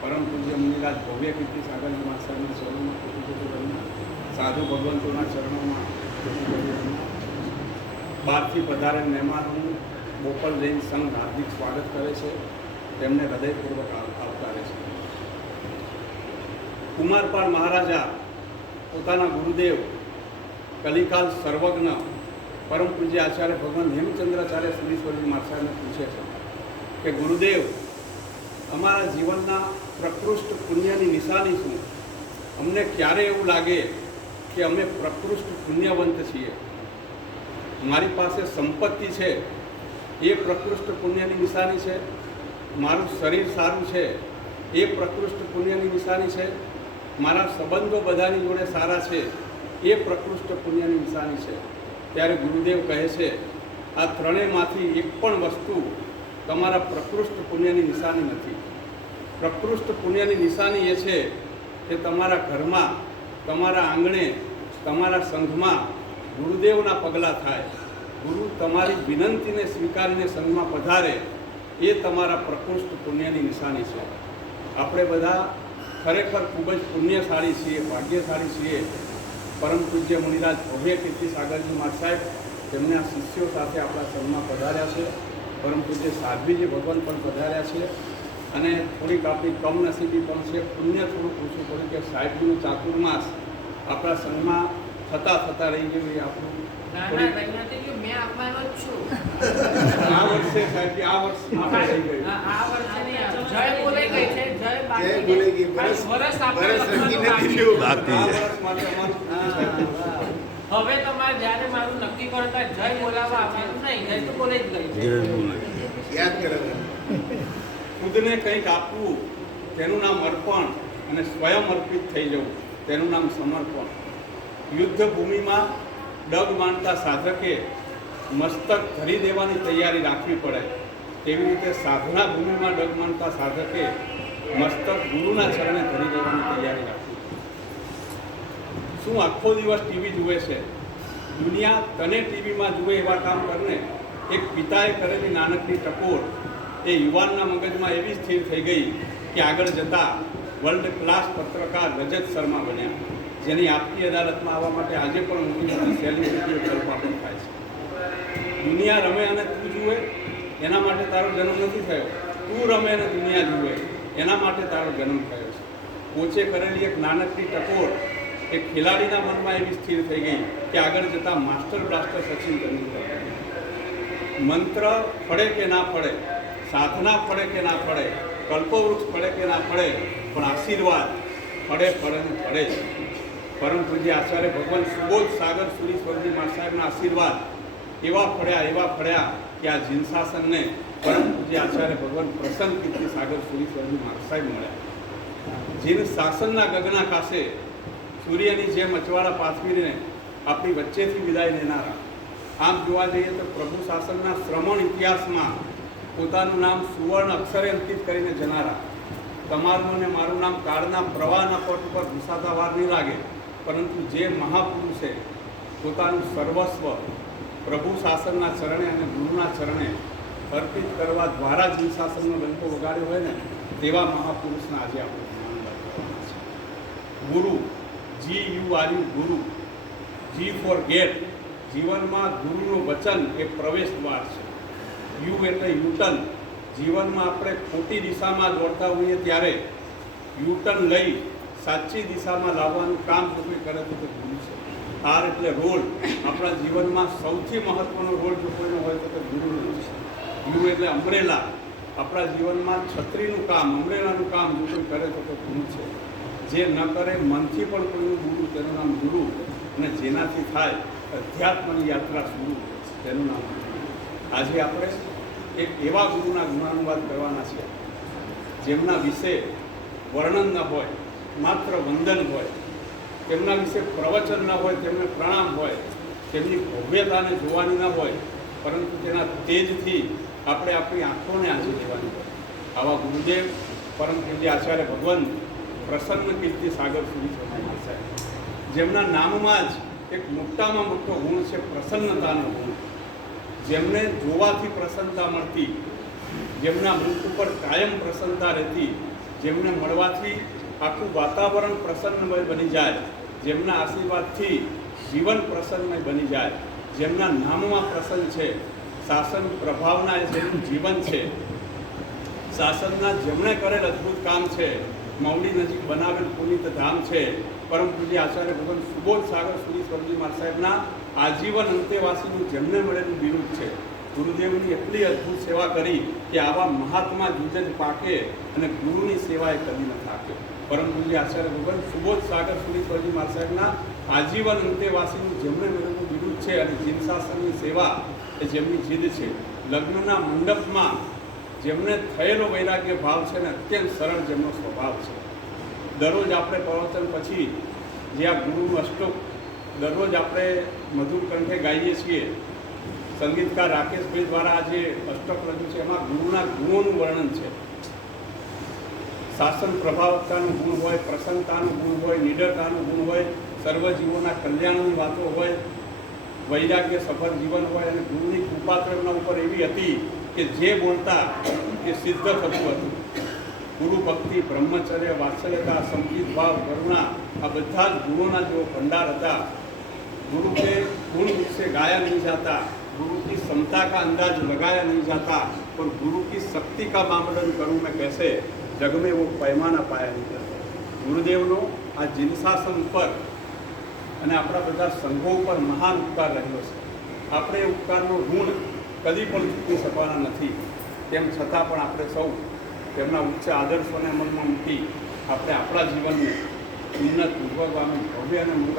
પરમ પૂજ્ય મુનિરાજ ભવ્ય કીર્તિ સાગરજી મહારાજના ચરણોમાં કોટી કોટી વંદના, સાધુ ભગવંતોના ચરણોમાં કોટી કોટી વંદના. બહારથી પધારેલ મહેમાનોનું બોપલ જૈન સંઘ હાર્દિક સ્વાગત કરે છે, તેમને હૃદયપૂર્વક આવકારે છે. કુમારપાળ મહારાજા પોતાના ગુરુદેવ કલિકાલ સર્વજ્ઞ પરમ પૂજ્ય આચાર્ય ભગવાન હેમચંદ્રાચાર્ય સુરીશ્વરજી મહારાજને પૂછે છે કે ગુરુદેવ, અમારા જીવનના પ્રકૃષ્ટ પુણ્યની નિશાની શું? અમને ક્યારે એવું લાગે કે અમે પ્રકૃષ્ટ પુણ્યવંત છીએ? મારી પાસે સંપત્તિ છે એ પ્રકૃષ્ટ પુણ્યની નિશાની છે, મારું શરીર સારું છે એ પ્રકૃષ્ટ પુણ્યની નિશાની છે, મારા સંબંધો બધાની જોડે સારા છે એ પ્રકૃષ્ટ પુણ્યની નિશાની છે. ત્યારે ગુરુદેવ કહે છે, આ ત્રણેયમાંથી એક પણ વસ્તુ તમારા પ્રકૃષ્ટ પુણ્યની નિશાની નથી. પ્રકૃષ્ટ પુણ્યની નિશાની એ છે કે તમારા ઘરમાં, તમારા આંગણે, તમારા સંઘમાં ગુરુદેવના પગલાં થાય, ગુરુ તમારી વિનંતીને સ્વીકારીને સંઘમાં પધારે, એ તમારા પ્રકૃષ્ટ પુણ્યની નિશાની છે. આપણે બધા ખરેખર ખૂબ જ પુણ્યશાળી છીએ, ભાગ્યશાળી છીએ. પરમ પૂજ્ય મુનિરાજ ભવ્ય કીર્તિ સાગરજી મહારાજ સાહેબ તેમના શિષ્યો સાથે આપણા સંઘમાં પધાર્યા છે. પરમ પૂજ્ય સાધ્વીજી ભગવાન પણ પધાર્યા છે. અને થોડીક આપણી કમનસીબી પણ છે, પુણ્ય થોડુંક ઓછું પડ્યું કે સાહેબજીનું ચાતુર્માસ આપણા સંઘમાં થતા રહી ગયું. એ આપણું આ વર્ષે સાહેબજી આ વર્ષ થઈ ગયું. હવે તમારે જ્યારે મારું નક્કી કરતા જય બોલાવવા આવવાનું નહીં, જય તો બોલે જ ગઈ. યાદ કરે ખુદને કંઈક આપવું તેનું નામ અર્પણ, અને સ્વયં અર્પિત થઈ જવું તેનું નામ સમર્પણ. યુદ્ધ ભૂમિમાં ડગ માનતા સાધકે મસ્તક ધરી દેવાની તૈયારી રાખવી પડે, તેવી રીતે સાધના ભૂમિમાં ડગ માનતા સાધકે મસ્તક ગુરુના ચરણે ધરી દેવાની તૈયારી રાખવી. શું આખો દિવસ ટીવી જુએ છે? દુનિયા તને ટીવીમાં જુએ એવા કામ કરને. એક પિતાએ કરેલી નાનકડી ટકોર એ યુવાનના મગજમાં એવી સ્થિર થઈ ગઈ કે આગળ જતાં વર્લ્ડ ક્લાસ પત્રકાર રજત શર્મા બન્યા, જેની આપતી અદાલતમાં આવવા માટે આજે પણ મોટી સેલિબ્રિટીઓ કલ્પાટો થાય છે. દુનિયા રમે અને તું જુએ એના માટે તારો જન્મ નથી થયો, તું રમે અને દુનિયા જુએ એના માટે તારો જન્મ થયો છે. કોચે કરેલી એક નાનકડી ટકોર એ ખેલાડીના મનમાં એવી સ્થિર થઈ ગઈ કે આગળ જતાં માસ્ટર બ્લાસ્ટર સચિન તેંડુલકર. મંત્ર ફળે કે ના ફળે, સાધના ફળે કે ના ફળે, કલ્પવૃક્ષ ફળે કે ના ફળે, પણ આશીર્વાદ ફળે ને ફળે જ. પરમ પૂજ્ય આચાર્ય ભગવાન સુબોધ સાગર સુરીશ્વરજી મહારાજ સાહેબના આશીર્વાદ એવા ફળ્યા કે આ જીનશાસનને પરમ પૂજ્ય આચાર્ય ભગવાન પ્રસન્ન કીર્તિ સાગર સુરીશ્વરજી મહારાજ સાહેબ મળ્યા. જીન શાસનના ગગનાકાશે સૂર્યની જેમ અચવાળા પાથવીને આપણી વચ્ચેથી વિદાય લેનારા. આમ જોવા જઈએ તો પ્રભુ શાસનના શ્રમણ ઇતિહાસમાં પોતાનું નામ સુવર્ણ અક્ષરે અંકિત કરીને જનારા. તમારું અને મારું નામ કાળના પ્રવાહના પટ ઉપર ઘુસાતા વાર નહીં લાગે, પરંતુ જે મહાપુરુષે પોતાનું સર્વસ્વ પ્રભુ શાસનના ચરણે અને ગુરુના ચરણે અર્પિત કરવા દ્વારા જ શાસનનો ડંકો વગાડ્યો હોય ને, તેવા મહાપુરુષના આજે આપણે ગુરુ, GURU ગુરુ, G ફોર ગેટ. જીવનમાં ગુરુનું વચન એ પ્રવેશ દ્વાર છે. યુ એટલે યુટર્ન. જીવનમાં આપણે ખોટી દિશામાં દોડતા હોઈએ ત્યારે યુટર્ન લઈ સાચી દિશામાં લાવવાનું કામ જો કોઈ કરે તો તે ગુરુ છે. આર એટલે રોલ. આપણા જીવનમાં સૌથી મહત્વનો રોલ જો કોઈનો હોય તો તે ગુરુનો છે. યુ એટલે અમરેલા. આપણા જીવનમાં છત્રીનું કામ, અમરેલાનું કામ જો કોઈ કરે તો તે ગુરુ છે. જે ન કરે મનથી પણ કોઈનું ગુરુ, તેનું નામ ગુરુ. અને જેનાથી થાય અધ્યાત્મની યાત્રા શરૂ, તેનું નામ ગુરુ. આજે આપણે એક એવા ગુરુના ગુણાનુવાદ કરવાના છે જેમના વિશે વર્ણન ન હોય, માત્ર વંદન હોય, તેમના વિશે પ્રવચન ન હોય, તેમને પ્રણામ હોય, તેમની ભવ્યતાને જોવાની ન હોય, પરંતુ તેના તેજથી આપણે આપણી આંખોને આજે લેવાની હોય. આવા ગુરુદેવ પરમ પૂજ્ય આચાર્ય ભગવાન પ્રસન્ન કીર્તિ સાગર સુરીશ્વરજી મહારાજ સાહેબ, જેમના નામમાં જ એક મોટામાં મોટો ગુણ છે પ્રસન્નતાનો ગુણ. જેમને જોવાથી પ્રસન્નતા મળતી, જેમના મુખ ઉપર કાયમ પ્રસન્નતા રહેતી, જેમને મળવાથી આખું વાતાવરણ પ્રસન્નમય બની જાય, જેમના આશીર્વાદથી જીવન પ્રસન્નમય બની જાય, જેમના નામમાં પ્રસન્ન છે, શાસન પ્રભાવના જેનું જીવન છે, શાસનના જેમણે કરેલ અદ્ભુત કામ છે, મૌલી નજીક બનાવેલ પુનિત ધામ છે, પરમ પૂજ્ય આચાર્ય ભગવાન સુબોધ સાગર સુરી સ્વર્ગી મહારાજ સાહેબના આજીવન અંતેવાસીનું જેમને મળેલું બિરુદ છે. ગુરુદેવની એટલી અદ્ભુત સેવા કરી કે આવા મહાત્મા જુજજ પાકે અને ગુરુની સેવા એ કદી ન થાકે. પરમ પૂજ્ય આચાર્ય ભગવાન સુબોધ સાગર સુરી સ્વર્ગી મહારાજ સાહેબના આજીવન અંતેવાસીનું જેમને મળેલું બિરુદ છે અને જીન શાસનની સેવા એ જેમની જીદ છે. લગ્નના મંડપમાં જેમને થયેલો વૈરાગ્ય ભાવ છે ને અત્યંત સરળ જેમનો સ્વભાવ છે. દરરોજ આપણે પ્રવચન પછી જે આ ગુરુનું અષ્ટોક દરરોજ આપણે મધુર કંઠે ગાઈએ છીએ, સંગીતકાર રાકેશભાઈ દ્વારા આ જે અષ્ટક રજૂ છે એમાં ગુરુના ગુણોનું વર્ણન છે. શાસન પ્રભાવકતાનું ગુણ હોય, પ્રસન્નતાનું ગુણ હોય, નિડરતાનું ગુણ હોય, સર્વ જીવોના કલ્યાણની વાતો હોય, વૈરાગ્ય સફળ જીવન હોય અને ગુરુની કૃપા તો એમના ઉપર એવી હતી કે જે બોલતા એ સિદ્ધ થતું હતું. ગુરુ ભક્તિ, બ્રહ્મચર્ય, વાત્સલ્યતા, સંગીત ભાવ, કરુણા આ બધા જ ગુણોના જેવો ભંડાર હતા. गुरु के गुण से गाया नहीं जाता, गुरु की समता का अंदाज लगाया नहीं जाता और गुरु की शक्ति का मामलन करूँ मैं कैसे, जग में वो पैमाना पाया नहीं जाता. ગુરુદેવનો આ જીનશાસન ઉપર અને આપણા બધા સંઘો ઉપર મહાન ઉપકાર રહ્યો છે. આપણે એ ઉપકારનો ઋણ કદી પણ ચૂકવી શકવાના નથી. તેમ છતાં પણ આપણે સૌ તેમના ઉચ્ચ આદર્શોને અમલમાં મૂકી આપણે આપણા જીવનને ઉન્નત, ઉદ્ભવગામી, ભવ્ય અને